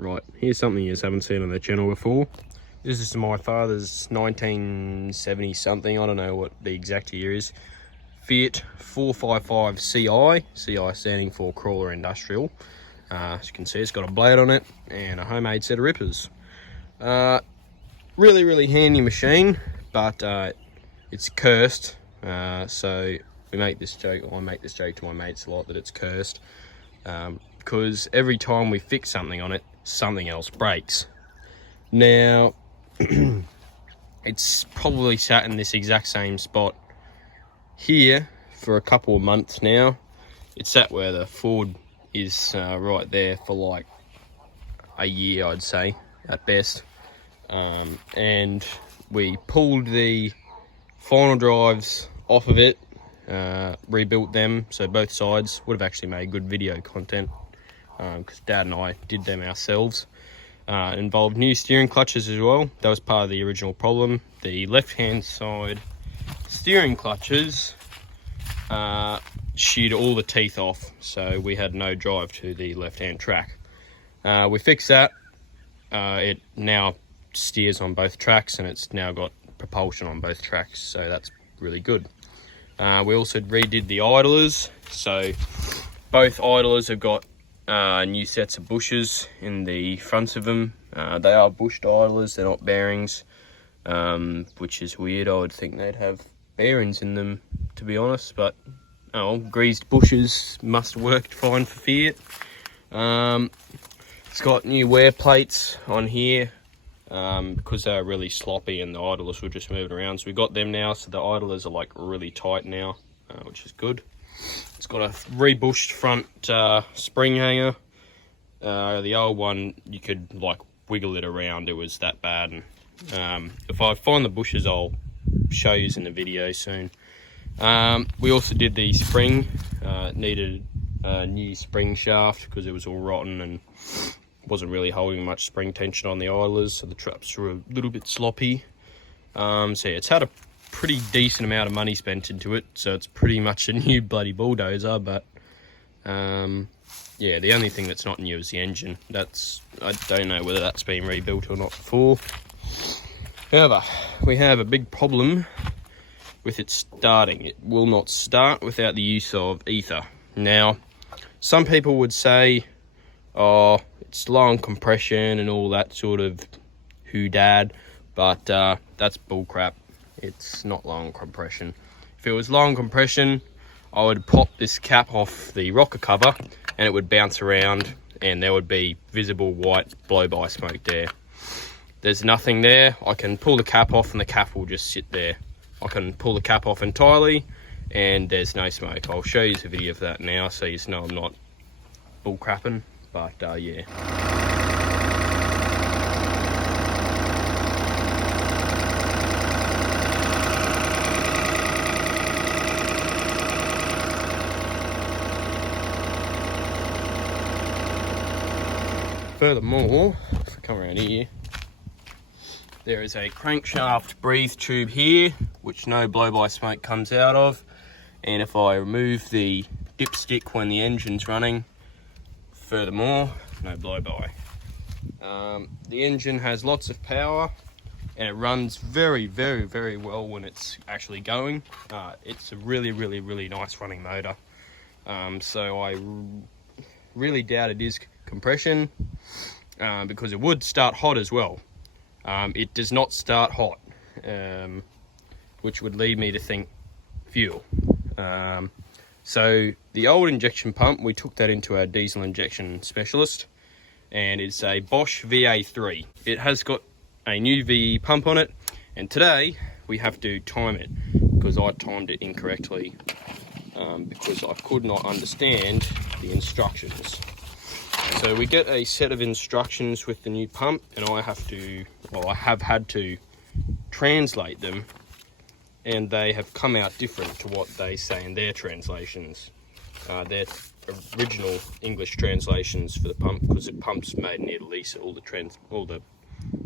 Right, here's something you haven't seen on the channel before. This is my father's 1970 something, I don't know what the exact year is, Fiat 455 CI, CI standing for Crawler Industrial. As you can see, it's got a blade on it and a homemade set of rippers. Really handy machine, but it's cursed. So we make this joke, or I make this joke to my mates a lot, that it's cursed. Because every time we fix something on it, something else breaks. Now, it's probably sat in this exact same spot here for a couple of months now. It's sat where the Ford is right there for like a year, I'd say, at best. And we pulled the final drives off of it, rebuilt them, so both sides. Would have actually made good video content because Dad and I did them ourselves. It involved new steering clutches as well. That was part of the original problem. The left-hand side steering clutches sheared all the teeth off, so we had no drive to the left-hand track. We fixed that. It now steers on both tracks, and it's now got propulsion on both tracks, so that's really good. We also redid the idlers, so both idlers have got new sets of bushes in the fronts of them. They are bushed idlers, they're not bearings, which is weird. I would think they'd have bearings in them, to be honest, but oh, greased bushes must have worked fine for Fiat. It's got new wear plates on here because they're really sloppy and the idlers were just moving around, so we got them now, so the idlers are like really tight now, which is good. It's got a rebushed front spring hanger. The old one, you could like wiggle it around, it was that bad. And if I find the bushes, I'll show you in the video soon. We also did the spring. Needed a new spring shaft because it was all rotten and wasn't really holding much spring tension on the idlers, so the traps were a little bit sloppy. So yeah, it's had a pretty decent amount of money spent into it, so it's pretty much a new bloody bulldozer. But yeah, the only thing that's not new is the engine. I don't know whether that's been rebuilt or not before. However, we have a big problem with it starting. It will not start without the use of ether. Now, some people would say, oh, it's low on compression and all that sort of who-dad, but that's bullcrap. It's not low on compression. If it was low on compression, I would pop this cap off the rocker cover and it would bounce around and there would be visible white blow-by smoke there. There's nothing there. I can pull the cap off and the cap will just sit there. I can pull the cap off entirely and there's no smoke. I'll show you a video of that now so you know I'm not bullcrapping, but yeah. Furthermore, if I come around here, there is a crankshaft breathe tube here, which no blow-by smoke comes out of. And if I remove the dipstick when the engine's running, furthermore, no blow-by. The engine has lots of power and it runs very well when it's actually going. It's a really nice running motor. So I really doubt it is compression, because it would start hot as well. It does not start hot, which would lead me to think fuel. So the old injection pump, we took that into our diesel injection specialist, and it's a Bosch VE 3. It has got a new VE pump on it, and today we have to time it because I timed it incorrectly, because I could not understand the instructions. So we get a set of instructions with the new pump, and I have had to translate them, and they have come out different to what they say in their translations. Their original English translations for the pump, because the pump's made in Italy, so all the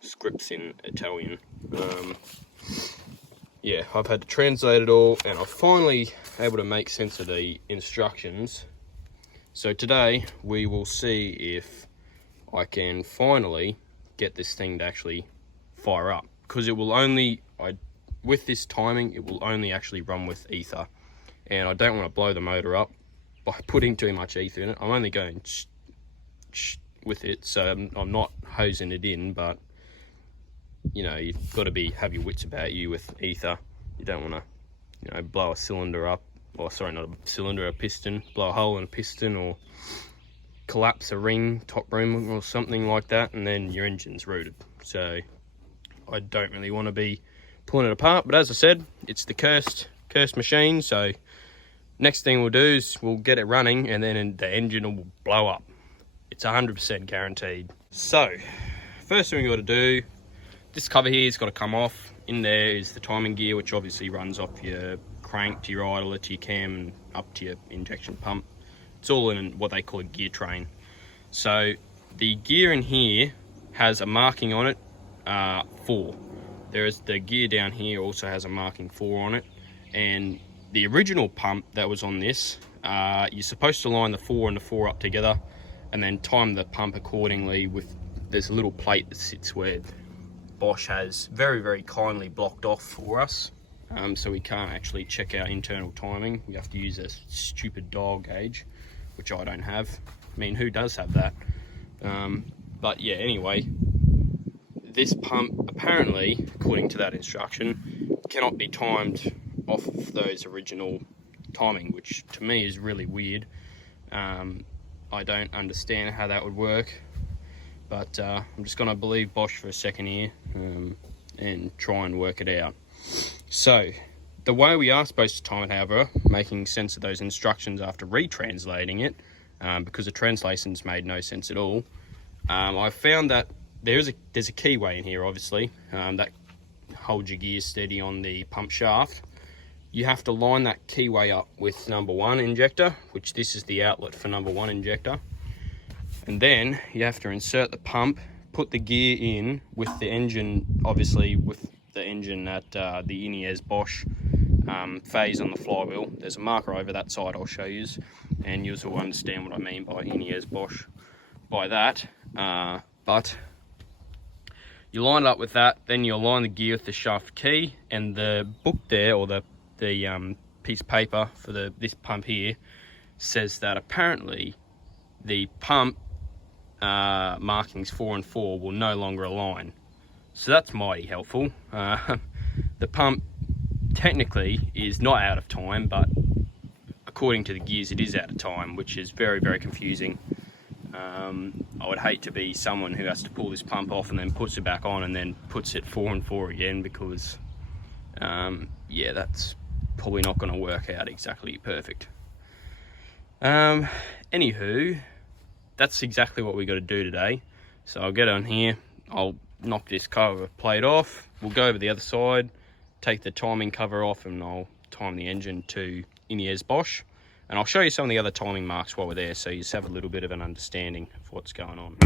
scripts in Italian. Yeah, I've had to translate it all, and I'm finally able to make sense of the instructions. So today we will see if I can finally get this thing to actually fire up, because it will only, with this timing, it will only actually run with ether, and I don't want to blow the motor up by putting too much ether in it. I'm only going with it, so I'm not hosing it in, but you know, you've got to have your wits about you with ether. You don't want to, you know, blow a cylinder up, or sorry, not a cylinder, a piston, blow a hole in a piston, or collapse a ring, top ring, or something like that, and then your engine's rooted. So I don't really want to be pulling it apart, but as I said, it's the cursed machine. So next thing we'll do is we'll get it running, and then the engine will blow up. It's 100% guaranteed. So first thing we got to do, this cover here has got to come off. In there is the timing gear, which obviously runs off your crank to your idler to your cam and up to your injection pump. It's all in what they call a gear train. So the gear in here has a marking on it, 4. There is the gear down here also has a marking 4 on it, and the original pump that was on this, you're supposed to line the 4 and the 4 up together, and then time the pump accordingly. With there's a little plate that sits where Bosch has very, very kindly blocked off for us, so we can't actually check our internal timing. We have to use a stupid dial gauge, which I don't have. I mean, who does have that? But yeah, anyway, this pump apparently, according to that instruction, cannot be timed off of those original timing, which to me is really weird. I don't understand how that would work, but I'm just gonna believe Bosch for a second here and try and work it out. So the way we are supposed to time it, however, making sense of those instructions after retranslating it, because the translations made no sense at all, I found that there's a keyway in here, obviously, that holds your gear steady on the pump shaft. You have to line that keyway up with number 1 injector, which this is the outlet for number 1 injector. And then you have to insert the pump, put the gear in with the engine, obviously with the engine at the Ineos Bosch phase on the flywheel. There's a marker over that side I'll show you, and you'll understand what I mean by Ineos Bosch by that. But you line it up with that, then you align the gear with the shaft key, and the book there, or the piece of paper for this pump here, says that apparently the pump markings 4 and 4 will no longer align. So that's mighty helpful. The pump technically is not out of time, but according to the gears it is out of time, which is very, very confusing. I would hate to be someone who has to pull this pump off and then puts it back on and then puts it 4 and 4 again, because yeah, that's probably not going to work out exactly perfect. Anywho, that's exactly what we got to do today. So I'll get on here, I'll knock this cover plate off, we'll go over the other side, take the timing cover off, and I'll time the engine to Ineos Bosch, and I'll show you some of the other timing marks while we're there, so you just have a little bit of an understanding of what's going on.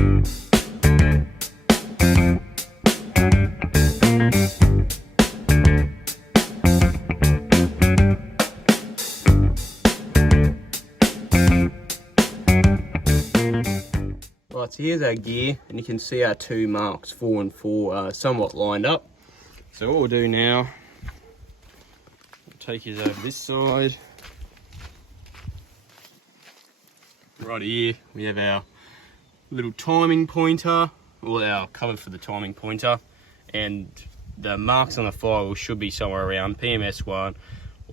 Right, so here's our gear, and you can see our 2 marks, 4 and 4, are somewhat lined up. So what we'll do now, I'll take you over this side. Right here, we have our little timing pointer, or our cover for the timing pointer, and the marks on the flywheel should be somewhere around PMS1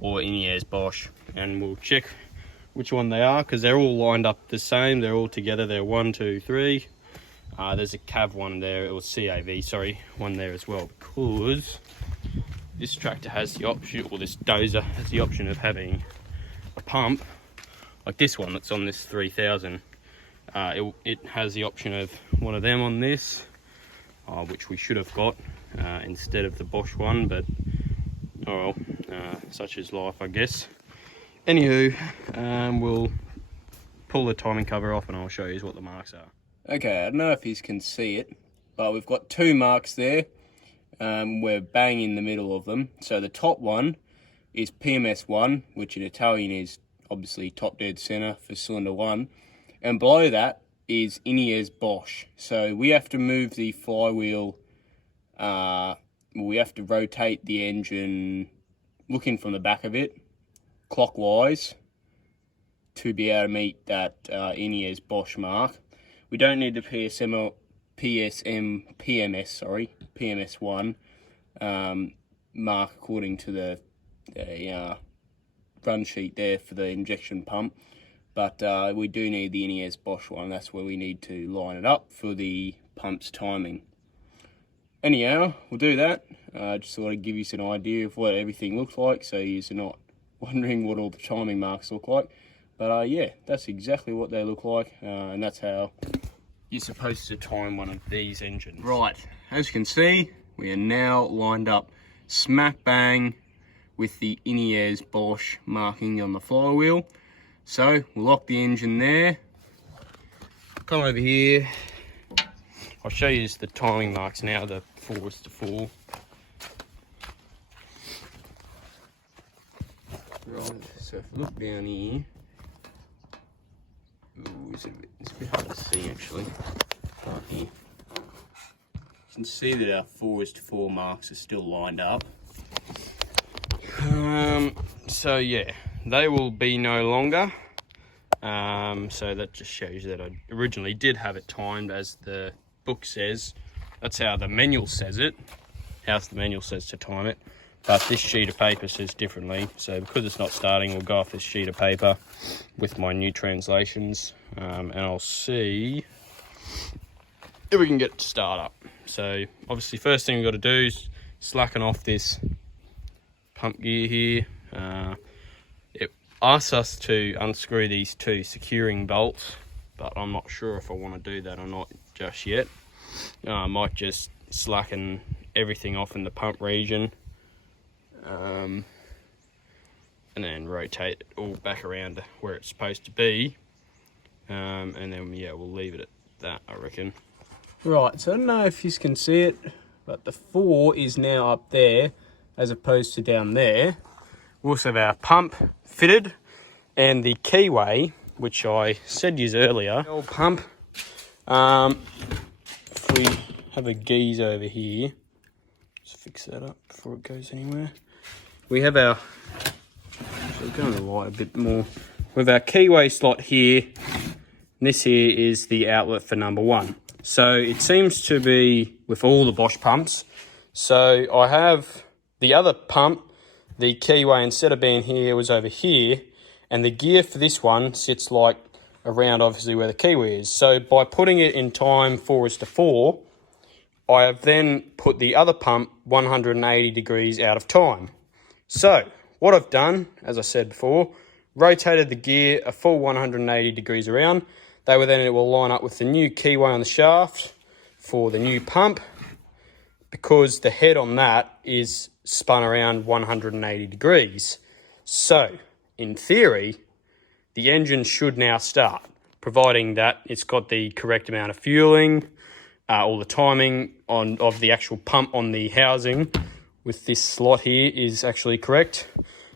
or Ineos Bosch, and we'll check which one they are, because they're all lined up the same, they're all together, they're 1, 2, 3. There's a CAV one there, or CAV, sorry, one there as well, because this tractor has the option, or this Dozer has the option of having a pump, like this one that's on this 3000. It has the option of one of them on this, which we should have got instead of the Bosch one, but oh well, such is life, I guess. Anywho, we'll pull the timing cover off and I'll show you what the marks are. Okay, I don't know if you can see it, but we've got 2 marks there. We're bang in the middle of them. So the top one is PMS1, which in Italian is obviously top dead center for cylinder 1. And below that is Ineos Bosch. So we have to move the flywheel, we have to rotate the engine looking from the back of it clockwise to be able to meet that Ineos Bosch mark. We don't need the PMS1 mark according to the run sheet there for the injection pump, but we do need the Ineos Bosch one. That's where we need to line it up for the pump's timing. Anyhow, we'll do that. Just thought I'd give you some idea of what everything looks like, so you're not wondering what all the timing marks look like. But yeah, that's exactly what they look like, and that's how you're supposed to time one of these engines. Right, as you can see, we are now lined up smack bang with the Ineos Bosch marking on the flywheel. So we'll lock the engine there. Come over here. I'll show you the timing marks now, the 4:4. Right, so if we look down here, ooh, it's a bit hard to see actually. Right here. You can see that our 4:4 marks are still lined up. So yeah, they will be no longer. So that just shows you that I originally did have it timed as the book says. That's how the manual says it. How the manual says to time it. But this sheet of paper says differently. So because it's not starting, we'll go off this sheet of paper with my new translations. And I'll see if we can get it to start up. So obviously first thing we've got to do is slacken off this pump gear here. It asks us to unscrew these two securing bolts, but I'm not sure if I want to do that or not just yet. I might just slacken everything off in the pump region, and then rotate it all back around to where it's supposed to be, and then yeah, we'll leave it at that, I reckon. Right, so I don't know if you can see it, but the 4 is now up there as opposed to down there. We also have our pump fitted and the keyway, which I said use earlier. The old pump. If we have a geese over here, just fix that up before it goes anywhere. We have our, so we're going to light a bit more. With our keyway slot here, and this here is the outlet for number 1. So it seems to be with all the Bosch pumps. So I have the other pump, the keyway, instead of being here, was over here, and the gear for this one sits like around obviously where the keyway is. So by putting it in time 4:4, I have then put the other pump 180 degrees out of time. So what I've done, as I said before, rotated the gear a full 180 degrees around. It will line up with the new keyway on the shaft for the new pump, because the head on that is spun around 180 degrees. So, in theory, the engine should now start, providing that it's got the correct amount of fueling, all the timing of the actual pump on the housing with this slot here is actually correct.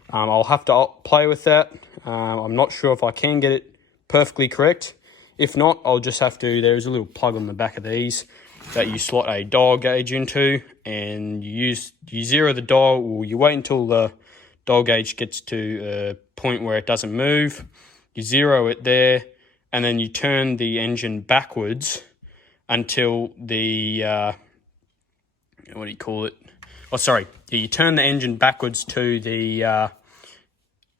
I'll have to play with that. I'm not sure if I can get it perfectly correct. If not, I'll just have to, there's a little plug on the back of these that you slot a dial gauge into, and you zero the dial, or you wait until the dial gauge gets to a point where it doesn't move. You zero it there, and then you turn the engine backwards until the, what do you call it? Oh, sorry. You turn the engine backwards to the, I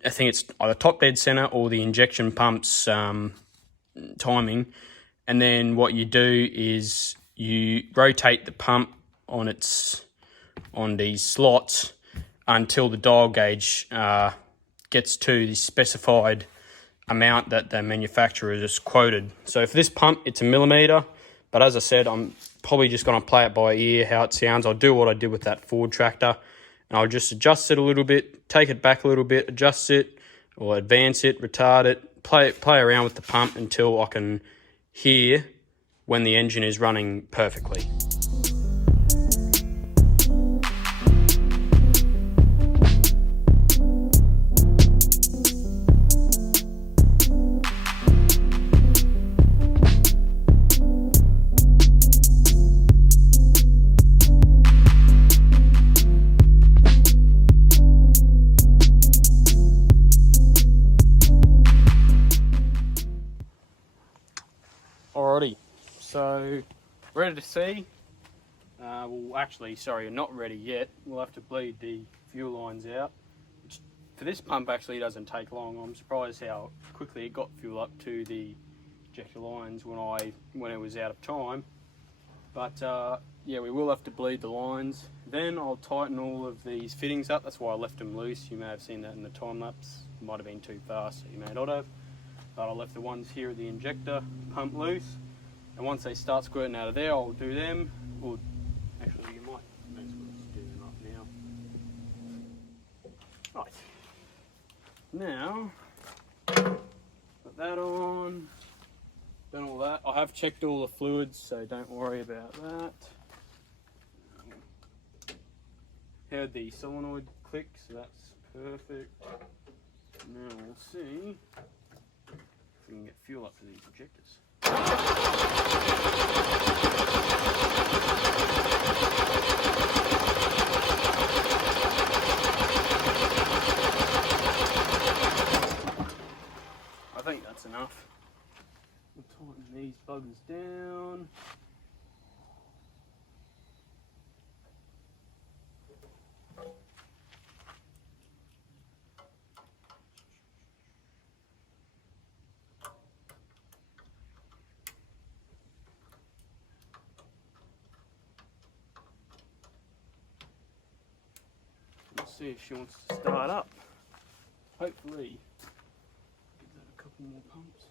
think it's either top dead center or the injection pump's timing. And then what you do is you rotate the pump on these slots until the dial gauge gets to the specified amount that the manufacturer has quoted. So for this pump, it's 1 millimeter, but as I said, I'm probably just going to play it by ear, how it sounds. I'll do what I did with that Ford tractor, and I'll just adjust it a little bit, take it back a little bit, adjust it, or advance it, retard it, play around with the pump until I can hear when the engine is running perfectly. So, ready to see. Well, actually, sorry, not ready yet. We'll have to bleed the fuel lines out. Which, for this pump, actually doesn't take long. I'm surprised how quickly it got fuel up to the injector lines when it was out of time. But yeah, we will have to bleed the lines. Then I'll tighten all of these fittings up. That's why I left them loose. You may have seen that in the time lapse. Might have been too fast, so you may not have. But I left the ones here at the injector pump loose. And once they start squirting out of there, I'll do them. Or actually, you might as well just do them up now. Right. Now, put that on. Done all that. I have checked all the fluids, so don't worry about that. Heard the solenoid click, so that's perfect. Now we'll see if we can get fuel up to these injectors. I think that's enough. We'll tighten these buggers down. Let's see if she wants to start up. Hopefully, give that a couple more pumps.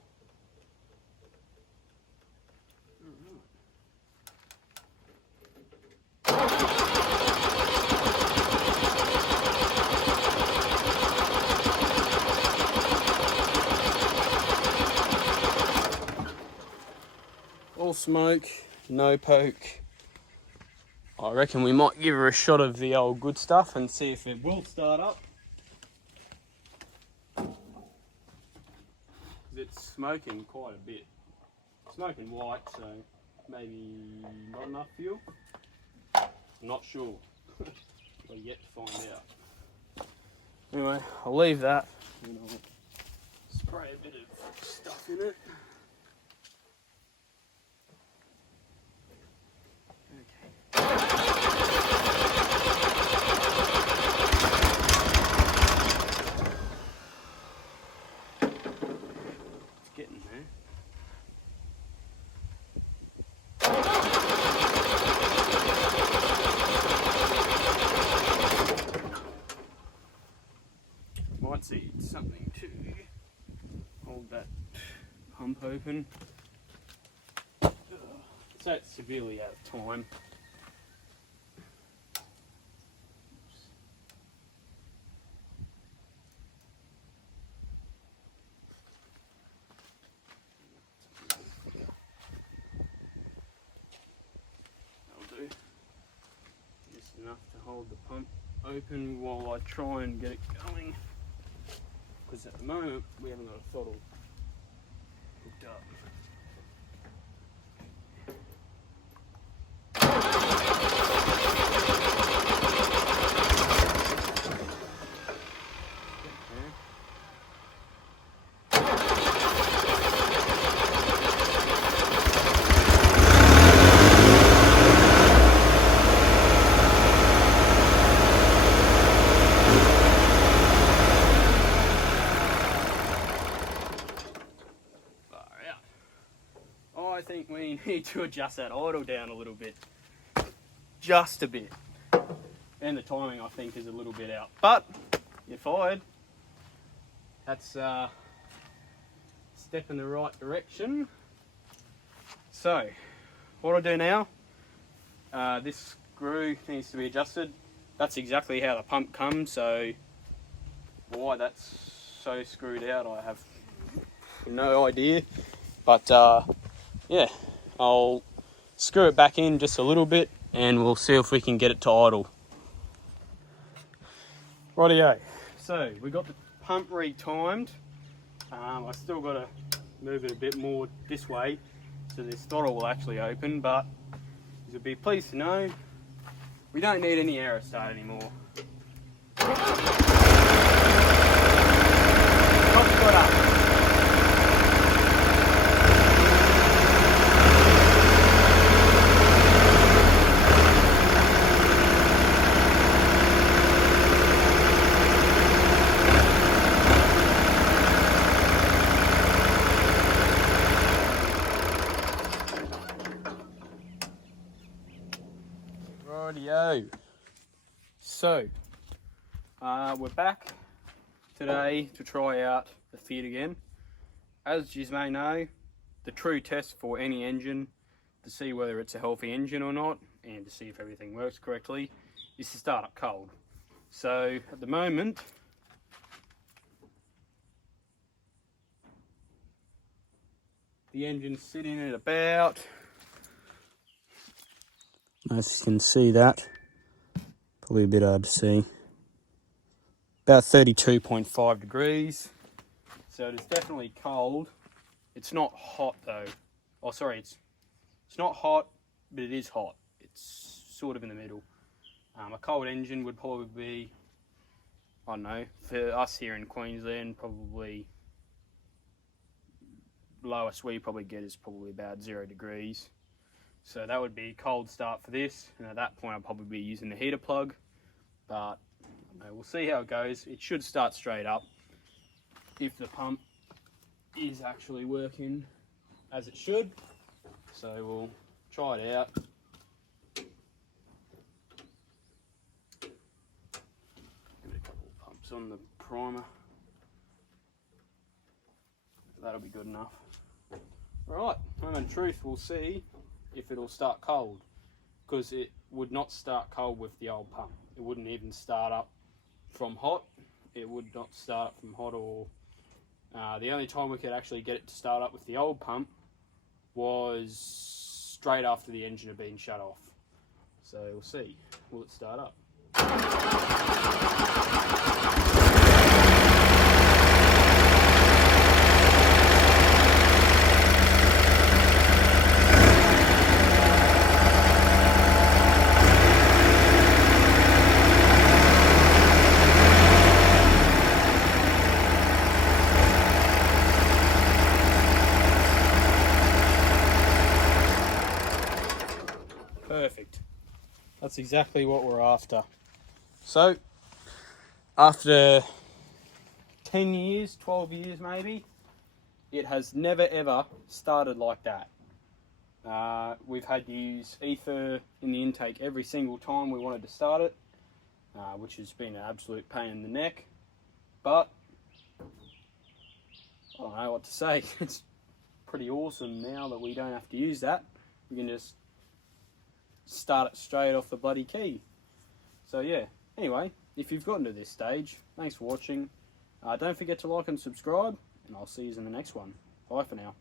All smoke, no poke. I reckon we might give her a shot of the old good stuff and see if it will start up. It's smoking quite a bit. Smoking white, so maybe not enough fuel. I'm not sure. We're yet to find out. Anyway, I'll leave that and I'll spray a bit of stuff in it. Might see something to hold that pump open. So it's severely out of time. That'll do. Just enough to hold the pump open while I try and get it going. Because at the moment we haven't got a throttle hooked up. I think we need to adjust that idle down a little bit. Just a bit. And the timing, I think, is a little bit out. But you're fired. That's a step in the right direction. So, what I do now, this screw needs to be adjusted. That's exactly how the pump comes, so why that's so screwed out, I have no idea. But yeah, I'll screw it back in just a little bit and we'll see if we can get it to idle. Rightio, so we got the pump re-timed. I still got to move it a bit more this way so this throttle will actually open, but you'll be pleased to know we don't need any aerostart anymore. Top's got up. Rightio. So, we're back today to try out the Fiat again. As you may know, the true test for any engine to see whether it's a healthy engine or not, and to see if everything works correctly, is to start up cold. So, at the moment, the engine's sitting at about, I don't know if you can see that, probably a bit hard to see, about 32.5 degrees. So it is definitely cold. It's not hot though. Oh, sorry, it's not hot, but it is hot. It's sort of in the middle. A cold engine would probably be, I don't know, for us here in Queensland, probably lowest we probably get is probably about 0 degrees. So that would be a cold start for this, and at that point I'll probably be using the heater plug, but I don't know, we'll see how it goes. It should start straight up if the pump is actually working as it should. So we'll try it out. Give it a couple of pumps on the primer. That'll be good enough. Right, and in truth we'll see if it'll start cold, because it would not start cold with the old pump. It wouldn't even start up from hot. It would not start from hot, or the only time we could actually get it to start up with the old pump was straight after the engine had been shut off. So we'll see. Will it start up? Perfect. That's exactly what we're after. So, after 10 years, 12 years maybe, it has never ever started like that. We've had to use ether in the intake every single time we wanted to start it, which has been an absolute pain in the neck. But, I don't know what to say. It's pretty awesome now that we don't have to use that. We can just start it straight off the bloody key. So yeah, anyway, if you've gotten to this stage, thanks for watching. Don't forget to like and subscribe, and I'll see you in the next one. Bye for now.